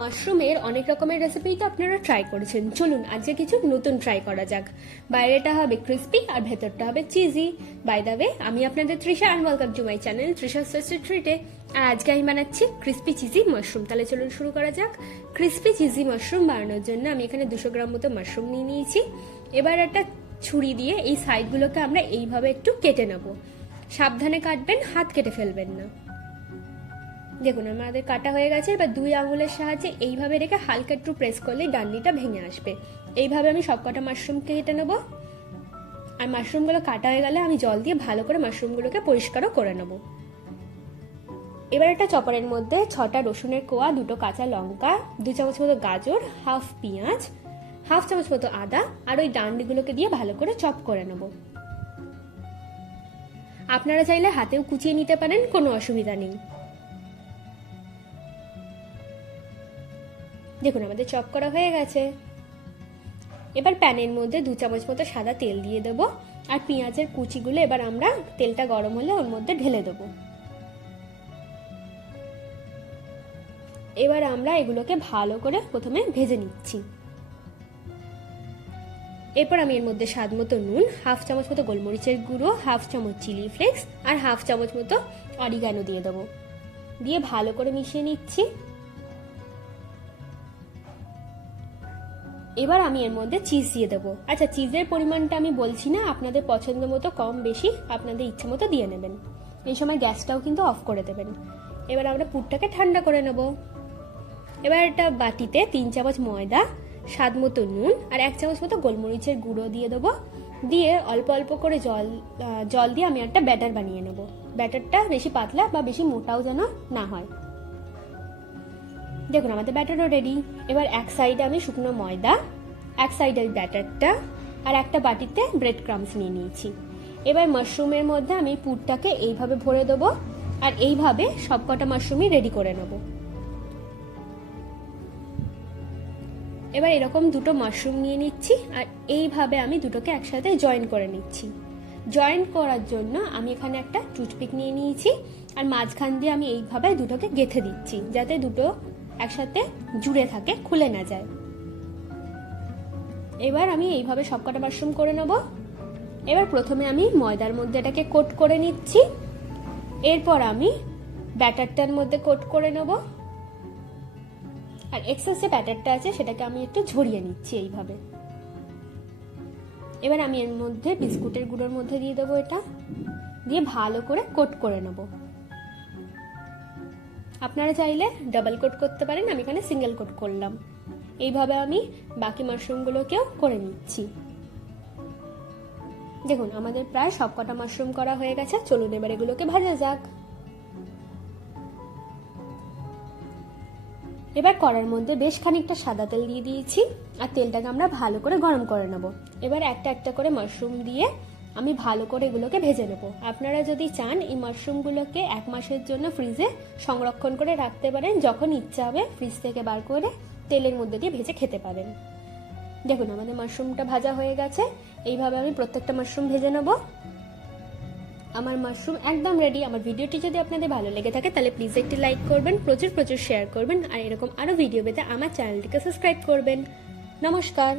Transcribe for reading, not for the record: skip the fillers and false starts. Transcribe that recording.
মাশরুমের অনেক রকমের রেসিপি তো আপনারা ট্রাই করেছেন, চলুন আজকে কিছু নতুন ট্রাই করা যাক। বাইরেটা হবে ক্রিস্পি আর ভেতরটা হবে চিজি। বাই দ্য ওয়ে, আমি আপনাদের Trisha and welcome to my channel Trisha tasty ট্রিটে। আর আজকে আমি বানাচ্ছি ক্রিস্পি চিজি মাশরুম। তাহলে চলুন শুরু করা যাক। ক্রিস্পি চিজি মাশরুম বানানোর জন্য আমি এখানে 200 গ্রাম মতো মাশরুম নিয়ে নিয়েছি। এবার একটা ছুরি দিয়ে এই সাইডগুলোকে আমরা এইভাবে একটু কেটে নেব। সাবধানে কাটবেন, হাত কেটে ফেলবেন না। দেখুন আমাদের কাটা হয়ে গেছে। এবার 2 আঙুলের সাহায্যে এইভাবে রেখে হালকা একটু প্রেস করলেই ডান্ডিটা ভেঙে আসবে। এইভাবে আমি সবকটা মাশরুমকে কেটে নেব। আর মাশরুমগুলো কাটা হয়ে গেলে আমি জল দিয়ে ভালো করে মাশরুমগুলোকে পরিষ্কারও করে নেব। এবার একটা চপারের মধ্যে 6টা রসুনের কোয়া, 2টো কাঁচা লঙ্কা, 2 চামচ মতো গাজর, হাফ পেঁয়াজ, হাফ চামচ মতো আদা আর ওই ডান্ডিগুলোকে দিয়ে ভালো করে চপ করে নেব। আপনারা চাইলে হাতেও কুচিয়ে নিতে পারেন, কোনো অসুবিধা নেই। দেখুন আমাদের চপ করা হয়ে গেছে। এবার প্যানের মধ্যে 2 চামচ মতো সাদা তেল দিয়ে দেবো। আর পেঁয়াজের কুচিগুলো এবার আমরা তেলটা গরম হলে ওর মধ্যে ঢেলে দেবো। এবার আমরা এগুলোকে ভালো করে প্রথমে ভেজে নিচ্ছি। এরপর আমি এর মধ্যে স্বাদ মতো নুন, হাফ চামচ মতো গোলমরিচের গুঁড়ো, হাফ চামচ চিলি ফ্লেক্স আর হাফ চামচ মতো অরিগানো দিয়ে দেবো। দিয়ে ভালো করে মিশিয়ে নিচ্ছি। এবার আমি এর মধ্যে চিজ দিয়ে দেবো। আচ্ছা, চিজের পরিমাণটা আমি বলছি না, আপনাদের পছন্দ মতো কম বেশি আপনাদের ইচ্ছে মতো দিয়ে নেবেন। এই সময় গ্যাসটাও কিন্তু অফ করে দেবেন। এবার আমরা পুরটাকে ঠান্ডা করে নেব। এবার একটা বাটিতে 3 চামচ ময়দা, স্বাদ মতো নুন আর 1 চামচ মতো গোলমরিচের গুঁড়ো দিয়ে দেবো। দিয়ে অল্প অল্প করে জল দিয়ে আমি একটা ব্যাটার বানিয়ে নেব। ব্যাটারটা বেশি পাতলা বা বেশি মোটাও যেন না হয়। দেখুন আমাদের ব্যাটারও রেডি। এবার এক সাইডে আমি শুকনো ময়দা, এক সাইডে ব্যাটারটা আর একটা বাটিতে ব্রেড ক্রাম্বস নিয়ে নিয়েছি। এবার মাশরুমের মধ্যে আমি পুরটাকে এইভাবে ভরে দেবো আর এইভাবে সবকটা মাশরুমই রেডি করে নেব। এবার এরকম 2টো মাশরুম নিয়ে নিচ্ছি আর এইভাবে আমি দুটোকে একসাথে জয়েন করে নিচ্ছি। জয়েন করার জন্য আমি এখানে একটা টুথপিক নিয়ে নিয়েছি আর মাঝখান দিয়ে আমি এইভাবে দুটোকে গেঁথে দিচ্ছি, যাতে দুটো একসাথে জুড়ে থাকে, খুলে না যায়। এবার আমি এইভাবে সবকটা মাশরুম করে নেব। এবার প্রথমে আমি ময়দার মধ্যে এটাকে কোট করে নিচ্ছি। এরপর আমি ব্যাটারটার মধ্যে কোট করে নেব আর এক্সেস যে ব্যাটারটা আছে সেটাকে আমি একটু ঝরিয়ে নিচ্ছি এইভাবে। এবার আমি এর মধ্যে বিস্কুটের গুঁড়োর মধ্যে দিয়ে দেবো, এটা দিয়ে ভালো করে কোট করে নেব। আপনারা চাইলে ডাবল কোট করতে পারেন, আমি এখানে সিঙ্গেল কোট করলাম। এইভাবে আমি বাকি মাশরুমগুলোকেও করে নিচ্ছি। দেখুন আমাদের প্রায় সবকটা মাশরুম করা হয়ে গেছে। চলুন এবার এগুলোকে ভাজা যাক। এবার কড়ার মধ্যে বেশ খানিকটা সাদা তেল দিয়ে দিয়েছি আর তেলটাকে আমরা ভালো করে গরম করে নেব। এবার একটা একটা করে মাশরুম দিয়ে আমি ভালো করে এগুলোকে ভেজে নেব। আপনারা যদি চান এই মাশরুমগুলোকে 1 মাসের জন্য ফ্রিজে সংরক্ষণ করে রাখতে পারেন, যখন ইচ্ছা হবে ফ্রিজ থেকে বার করে তেলের মধ্যে দিয়ে ভেজে খেতে পারেন। দেখুন আমাদের মাশরুমটা ভাজা হয়ে গেছে। এইভাবে আমি প্রত্যেকটা মাশরুম ভেজে নেব। আমার মাশরুম একদম রেডি। আমার ভিডিওটি যদি আপনাদের ভালো লেগে থাকে তাহলে প্লিজ একটি লাইক করবেন, প্রচুর শেয়ার করবেন আর এরকম আরও ভিডিও পেতে আমার চ্যানেলটিকে সাবস্ক্রাইব করবেন। নমস্কার।